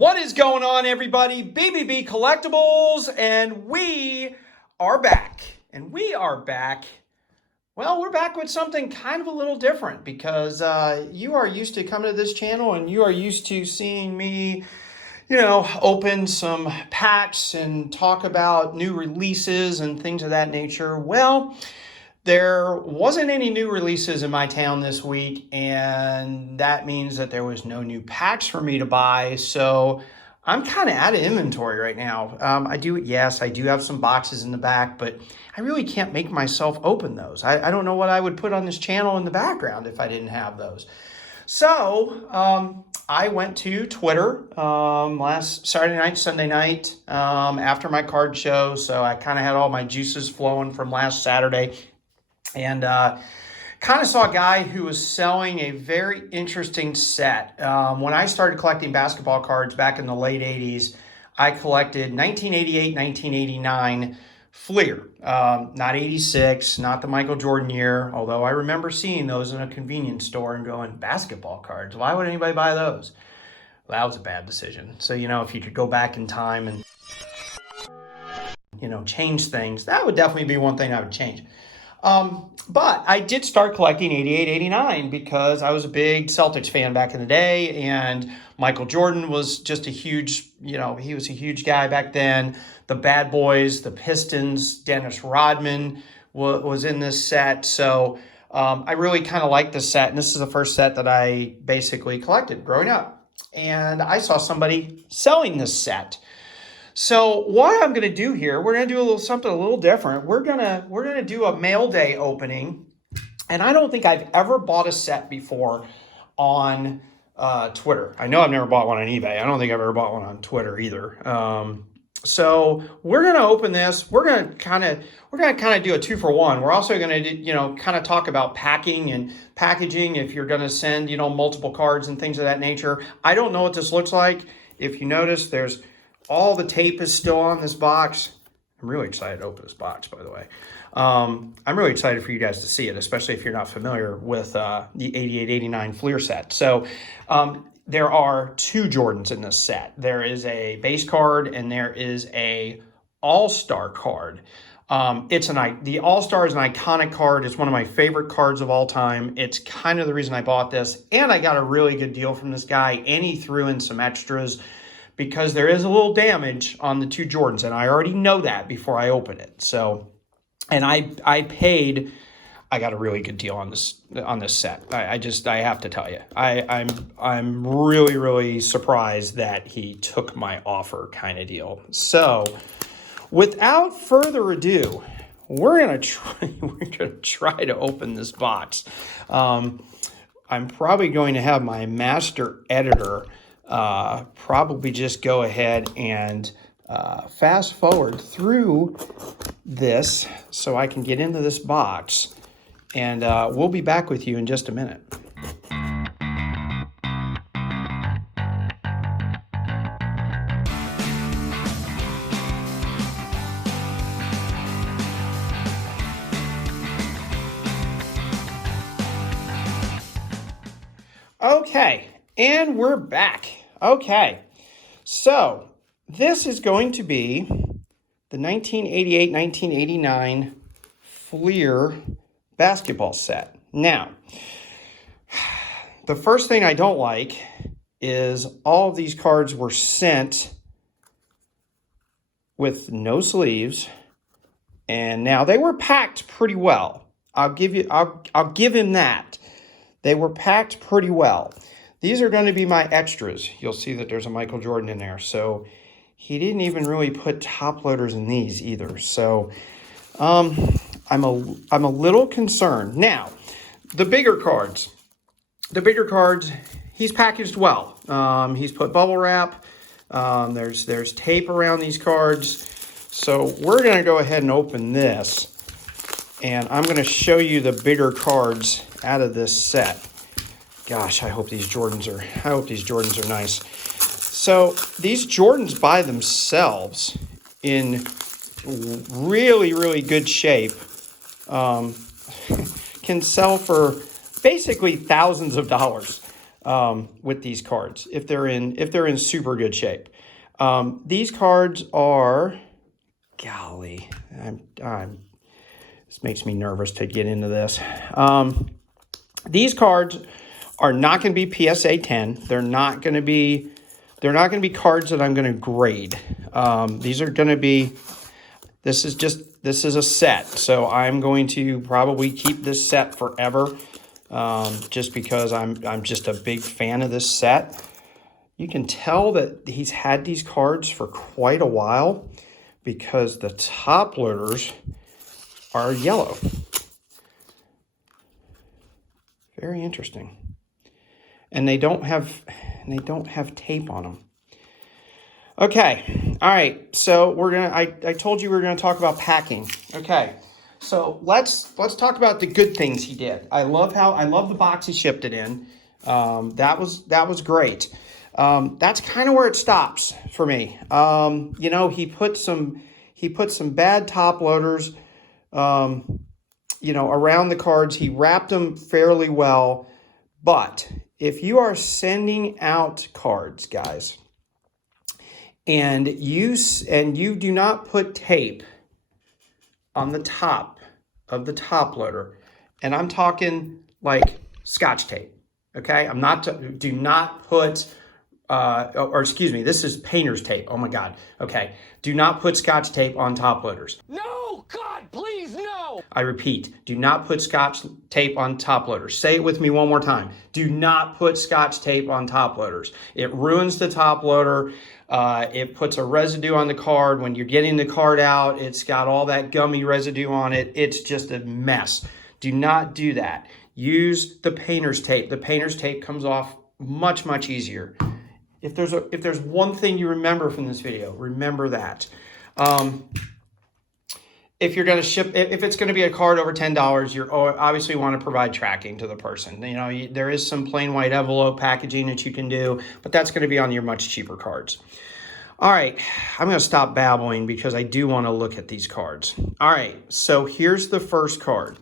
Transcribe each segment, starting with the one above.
What is going on, everybody? BBB Collectibles, and we are back. And we are back. Well, we're back with something kind of a little different because you are used to coming to this channel and you are used to seeing me, open some packs and talk about new releases and things of that nature. Well, there wasn't any new releases in my town this week, and that means that there was no new packs for me to buy. So I'm kind of out of inventory right now. I do have some boxes in the back, but I really can't make myself open those. I don't know what I would put on this channel in the background if I didn't have those. So I went to Twitter last Saturday night, Sunday night, after my card show. So I kind of had all my juices flowing from last Saturday. And kind of saw a guy who was selling a very interesting set. When I started collecting basketball cards back in the late 80s, I collected 1988, 1989 Fleer. Not 86, not the Michael Jordan year, although I remember seeing those in a convenience store and going, basketball cards, why would anybody buy those? Well, that was a bad decision. So, if you could go back in time and, change things, that would definitely be one thing I would change. But I did start collecting 88, 89 because I was a big Celtics fan back in the day, and Michael Jordan was just a huge, he was a huge guy back then. The Bad Boys, the Pistons, Dennis Rodman was in this set. So I really kind of liked this set, and this is the first set that I basically collected growing up. And I saw somebody selling this set. So what I'm going to do here, we're going to do something a little different. We're going to do a mail day opening, and I don't think I've ever bought a set before on Twitter. I know I've never bought one on eBay. I don't think I've ever bought one on Twitter either. So we're going to open this. We're going to kind of do a 2-for-1. We're also going to kind of talk about packing and packaging if you're going to send multiple cards and things of that nature. I don't know what this looks like. If you notice, there's all the tape is still on this box. I'm really excited to open this box, by the way. I'm really excited for you guys to see it, especially if you're not familiar with the 88-89 Fleer set. So there are two Jordans in this set. There is a base card and there is a All-Star card. The All-Star is an iconic card. It's one of my favorite cards of all time. It's kind of the reason I bought this. And I got a really good deal from this guy, and he threw in some extras, because there is a little damage on the two Jordans, and I already know that before I open it. So, and I got a really good deal on this set. I have to tell you, I'm really, really surprised that he took my offer kind of deal. So, without further ado, we're gonna try to open this box. I'm probably going to have my master editor probably just go ahead and fast forward through this so I can get into this box, and we'll be back with you in just a minute. Okay, and we're back. Okay, so this is going to be the 1988-1989 Fleer basketball set. Now, the first thing I don't like is all of these cards were sent with no sleeves, and now they were packed pretty well. I'll give him that. They were packed pretty well. These are going to be my extras. You'll see that there's a Michael Jordan in there. So he didn't even really put top loaders in these either. So I'm a little concerned. Now, the bigger cards, he's packaged well. He's put bubble wrap. There's tape around these cards. So we're going to go ahead and open this, and I'm going to show you the bigger cards out of this set. Gosh, I hope these Jordans are nice. So these Jordans by themselves in really, really good shape can sell for basically thousands of dollars. with these cards if they're in super good shape. These cards are, golly, this makes me nervous to get into this. These cards are not going to be PSA 10. They're not going to be cards that I'm going to grade. These are going to be, this is a set. So I'm going to probably keep this set forever, just because I'm just a big fan of this set. You can tell that he's had these cards for quite a while because the top loaders are yellow. Very interesting. And they don't have tape on them. Okay, all right. So I told you we were gonna talk about packing. Okay, so let's talk about the good things he did. I love the box he shipped it in. That was great. That's kind of where it stops for me. He put some bad top loaders, around the cards. He wrapped them fairly well, but if you are sending out cards, guys, and you do not put tape on the top of the top loader, and I'm talking like Scotch tape, okay? Do not put, excuse me, this is painter's tape. Oh my God. Okay. Do not put Scotch tape on top loaders. No, God, please, no. I repeat, do not put Scotch tape on top loaders. Say it with me one more time. Do not put Scotch tape on top loaders. It ruins the top loader. It puts a residue on the card. When you're getting the card out, it's got all that gummy residue on it. It's just a mess. Do not do that. Use the painter's tape. The painter's tape comes off much, much easier. If there's one thing you remember from this video, remember that. If you're going to ship, if it's going to be a card over $10, you obviously want to provide tracking to the person. There is some plain white envelope packaging that you can do, but that's going to be on your much cheaper cards. All right, I'm going to stop babbling because I do want to look at these cards. All right, so here's the first card.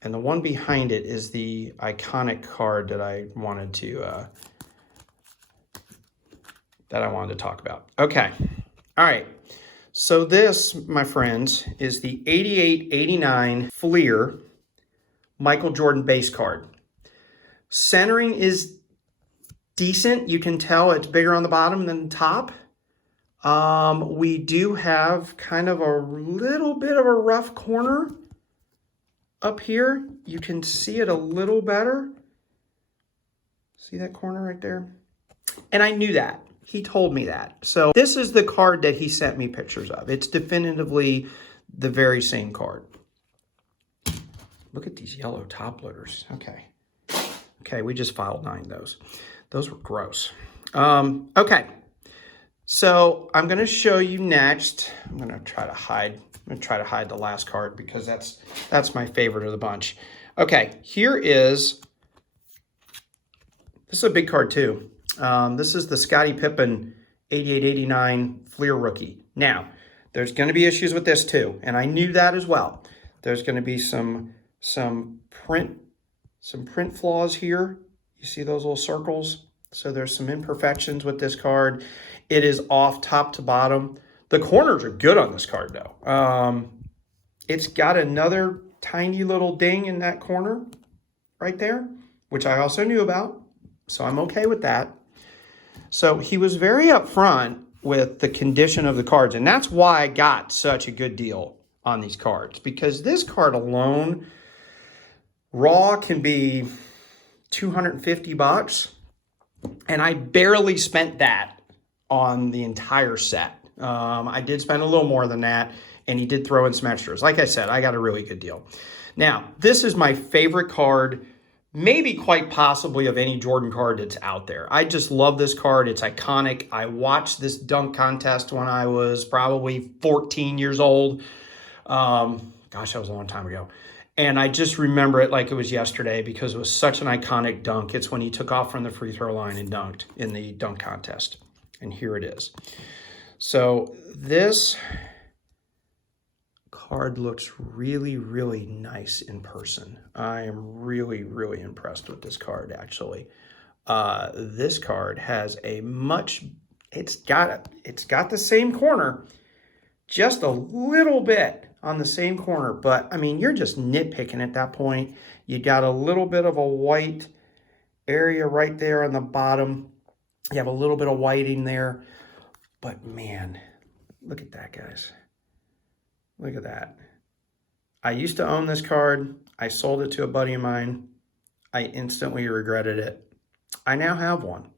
And the one behind it is the iconic card that I wanted to talk about. Okay, all right. So this, my friends, is the 88-89 Fleer Michael Jordan base card. Centering is decent. You can tell it's bigger on the bottom than the top. We do have kind of a little bit of a rough corner up here. You can see it a little better. See that corner right there? And I knew that. He told me that. So this is the card that he sent me pictures of. It's definitively the very same card. Look at these yellow top loaders. Okay, we just filed 9 those. Those were gross. Okay, so I'm going to show you next. I'm going to try to hide the last card because that's my favorite of the bunch. Okay, this is a big card too. This is the Scottie Pippen 88-89 Fleer rookie. Now, there's going to be issues with this too, and I knew that as well. There's going to be some print flaws here. You see those little circles? So there's some imperfections with this card. It is off top to bottom. The corners are good on this card though. It's got another tiny little ding in that corner right there, which I also knew about. So I'm okay with that. So he was very upfront with the condition of the cards, and that's why I got such a good deal on these cards, because this card alone, raw, can be $250, and I barely spent that on the entire set. I did spend a little more than that, and he did throw in some extras. Like I said, I got a really good deal. Now, this is my favorite card, maybe quite possibly of any Jordan card that's out there. I just love this card. It's iconic. I watched this dunk contest when I was probably 14 years old. Gosh, that was a long time ago. And I just remember it like it was yesterday because it was such an iconic dunk. It's when he took off from the free throw line and dunked in the dunk contest. And here it is. So this card looks really, really nice in person. I am really, really impressed with this card, actually. This card has a much, it's got the same corner, just a little bit on the same corner, but I mean, you're just nitpicking at that point. You got a little bit of a white area right there on the bottom. You have a little bit of whiting there, but man, look at that, guys. Look at that. I used to own this card. I sold it to a buddy of mine. I instantly regretted it. I now have one.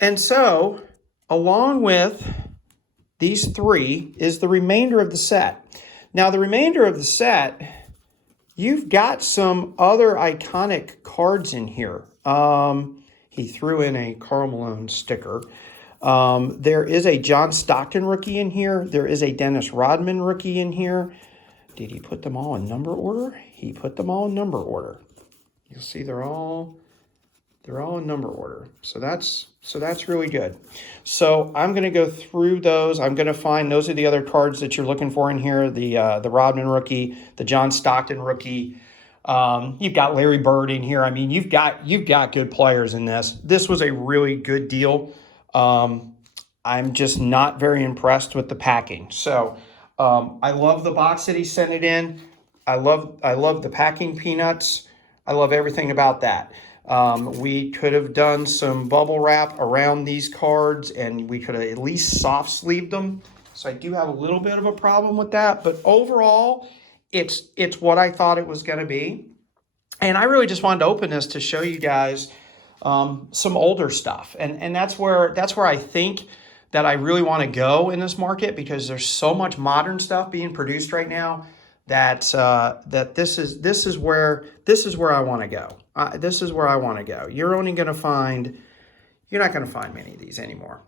And so, along with these three is the remainder of the set. Now, the remainder of the set, you've got some other iconic cards in here. He threw in a Karl Malone sticker. There is a John Stockton rookie in here. There is a Dennis Rodman rookie in here. Did he put them all in number order? He put them all in number order. You'll see they're all in number order. So that's really good. So I'm going to go through those. I'm going to find those are the other cards that you're looking for in here. The Rodman rookie, the John Stockton rookie. You've got Larry Bird in here. I mean, you've got good players in this. This was a really good deal. I'm just not very impressed with the packing. So I love the box that he sent it in. I love the packing peanuts. I love everything about that. We could have done some bubble wrap around these cards, and we could have at least soft sleeved them. So I do have a little bit of a problem with that, but overall, it's what I thought it was going to be. And I really just wanted to open this to show you guys some older stuff, and that's where I think that I really want to go in this market, because there's so much modern stuff being produced right now that this is where I want to go. This is where I want to go. You're not going to find many of these anymore.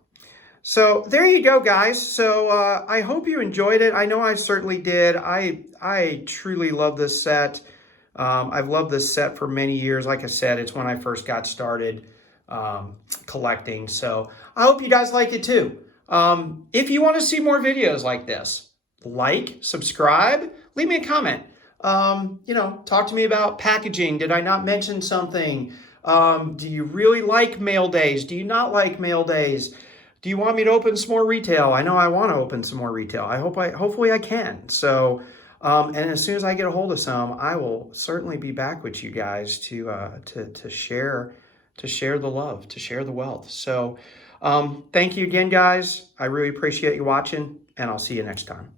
So there you go, guys. So I hope you enjoyed it. I know I certainly did. I truly love this set. I've loved this set for many years. Like I said, it's when I first got started collecting. So I hope you guys like it too. If you want to see more videos like this, like, subscribe, leave me a comment. Talk to me about packaging. Did I not mention something? Do you really like mail days? Do you not like mail days? Do you want me to open some more retail? I know I want to open some more retail. Hopefully I can. So, and as soon as I get a hold of some, I will certainly be back with you guys to share the love, to share the wealth. So, thank you again, guys. I really appreciate you watching, and I'll see you next time.